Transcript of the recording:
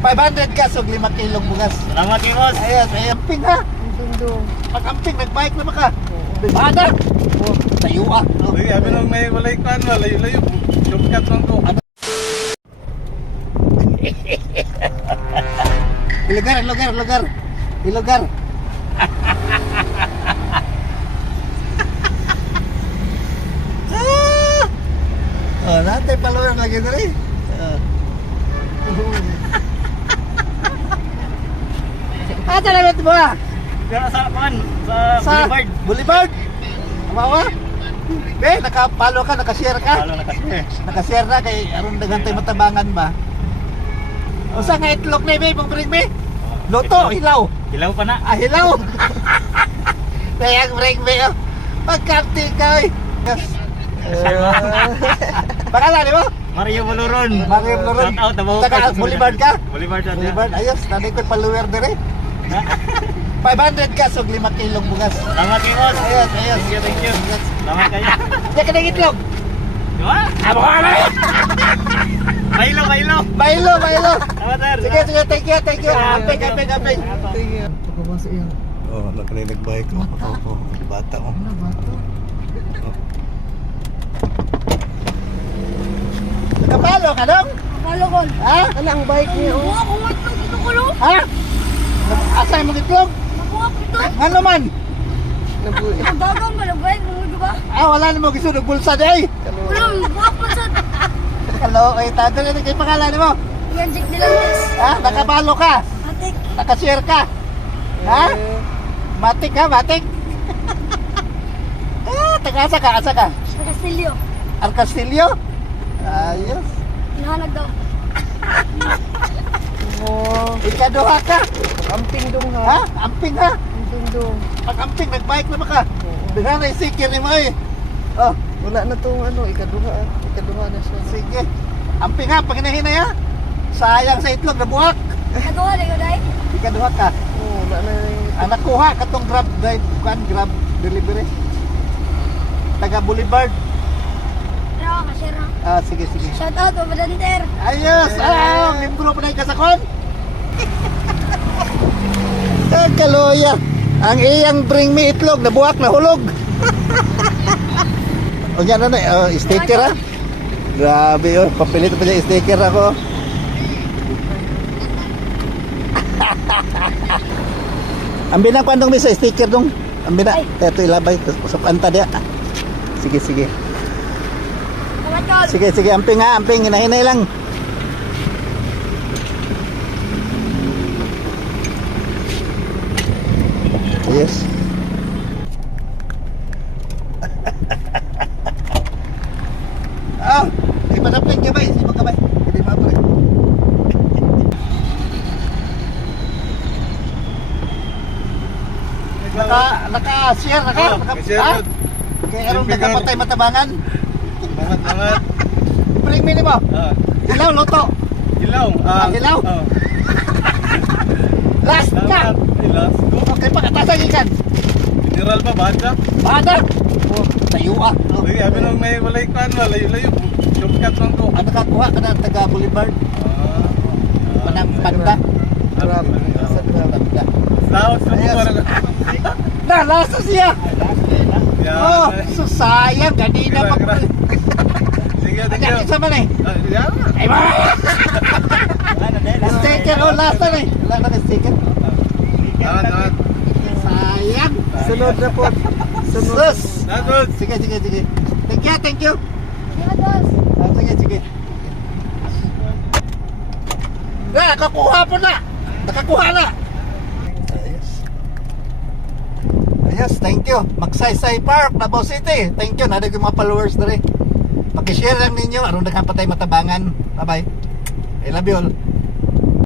500 ka, so 5 kilong bugas. Salamat kayo, boss. Ayos, amping ha. Pag-amping, nag-bike naman ka. Bada. Tayo ah. Sige, abi nang may walay kan, layo-layo. Shortcut lang ko. Ilugar. Oh, nanti follower lagi tadi. Ada lewat bawah. Pero sa pan, sa Boulevard. Boulevard. Bawa. Nakapalo ka, nakashare ka. Halo na kasi. Nakashare na kay aron daghan tay matabangan ba. Usa nga itlog na be, pang bring me. Loto, hilaw. Hilaw pa na. Ah, hilaw. Kaya ang bring me. Pagkapti ka. Yes. Pangalan mo? Mario Buluron. Mario Buluron. Shout out na Taga Boulevard ka? Boulevard. Boulevard. Ayos, nanay ko follower dire. 500 ka, so 5 kilong bugas. Salamat kayo, boss. Ayos. Thank you. Salamat kayo. Diyan ka ng itlog. Diba? Amo ka na. Bailo. Bailo. Salamat, sir. Sige, thank you. Apeng. Oh, nakalinig-bike ko. Oo, bata ko. Nakapalo ka dong? Halo kon. Ha? Ang bike niya. Oo, ako nga ito ko lo. Ha? Asay mo itlog? Ako nga ito. Ano man? Ang dagang ba ng bike mo, di ba? Ah, wala na mo gusto ng bulsa day. Wala, buwak pa sa... Hello, tato na kay pangalan mo. Yan, Jack Dilantes. Ha? Nakapalo ka? Atik. Nakashare ka? Ha? Matik ha, matik. Asa ka? Sa Castillo. Al Castillo? Ayos. Hinahanag daw. Ikaduha ka? Amping dong Ha? Amping ha? Amping dong. Pag amping, nag-bike naman ka. Dira na isikir ni mo eh. Oh, Wala na tong ikaduha na siya. sige. Amping ha, pag hinahinay ha. Sayang sa itlog, nabuhak. Kaduha na yun, ay? Ikaduha ka. Oo, wala na yung... Anak kuha katong grab drive, grab delivery. Taga Boulevard. Pero, kasi na. Ah, sige. Shout out, Babadanter. Ayos! Membro pa na yung kasakon. Kaloya. Ang iyang bring me itlog, nabuhak, nahulog. O yan na, sticker ha. Grabe papilito pa niya sticker ako. Ang binang pandong may sa sticker dong. Ang bina, ito ilabay, usap anta dia. Sige. Salamat yun. Sige, amping ha, hinahinay lang. Yes. Di ba na-play ka ba? Sino ka ba? Hindi mo rin. Naka-share na ka? Share. Kaya anong nakapatay matabangan? Bangat. Bring me ni mo. Hilaw, loto. Hilaw. Hilaw? Last na. Hilaw. Okay, pagkatasan ikan. Mineral pa, bata. Bada. Tayo ah. Sige, abi nang may walay kan, layo-layo. Shortcut lang ko. Ano nakakuha ka na taga Boulevard? Panang Panda. Panda. Laos lang ko para. Nalasa siya. Oh, so sayang. Kanina pa. Sige, thank you. Ano isa man eh. Yan. Ay ba? Sticker oh, last na eh. Wala na sticker. Tahan. Sayang. Sunod na po. Sus. Natod. Sige. Thank you. Salamat, boss. Sige. Nakakuha na. Ayos, thank you. Magsaysay Park, Davao City. Thank you. Nadag yung mga followers na rin. Pag-share lang ninyo, anong nakapatay matabangan. Bye-bye. I love you all.